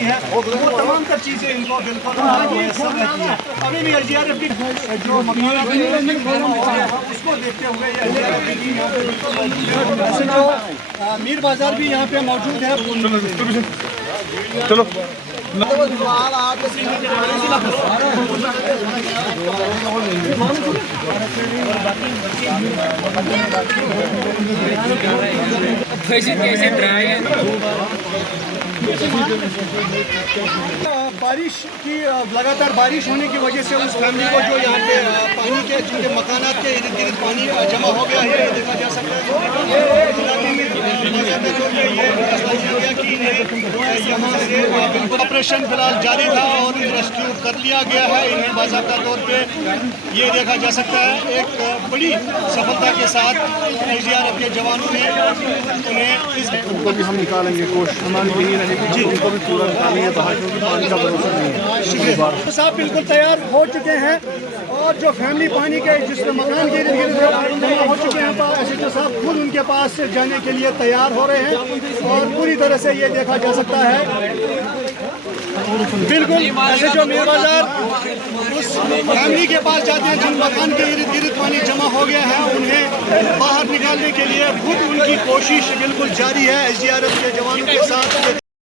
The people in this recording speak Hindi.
होती है, वो तमाम तर चीज़ें इनको बिल्कुल मैसर रहती है। अभी भी SDRF की जो मकान उसको देखते हुए SDRF की टीम यहाँ पे बिल्कुल मौजूद है। वैसे तो मीर बाजार भी यहाँ पे मौजूद है। चलो बारिश की लगातार बारिश होने की वजह से उस फैमिली को जो यहाँ पे पानी के जिनके मकानात के इर्द गिर्द पानी जमा हो गया है, ये देखा जा सकता है। यहाँ से ऑपरेशन फिलहाल जारी था और रेस्क्यू कर लिया गया है इन्हें बाज़ाब्ता तौर पे। ये देखा जा सकता है एक बड़ी सफलता के साथ SDRF के जवानों ने उन्हें उनको भी हम निकालेंगे, कोशिश हमारी यही रहेगी जी, उनको भी पूरा निकालेंगे बाहर, क्योंकि पानी का भरोसा नहीं है। साहब बिल्कुल तैयार हो चुके हैं और जो फैमिली पानी के जिस मकान के इर्द गिर्द जमा हो चुके हैं, SHO साहब खुद उनके पास जाने के लिए तैयार हो रहे हैं और पूरी तरह से ये देखा जा सकता है बिल्कुल SHO मीर बाजार उस फैमिली के पास जाते हैं जिन मकान के इर्द गिर्द पानी जमा हो गया है, उन्हें बाहर निकालने के लिए खुद उनकी कोशिश बिल्कुल जारी है SDRF के जवानों के साथ।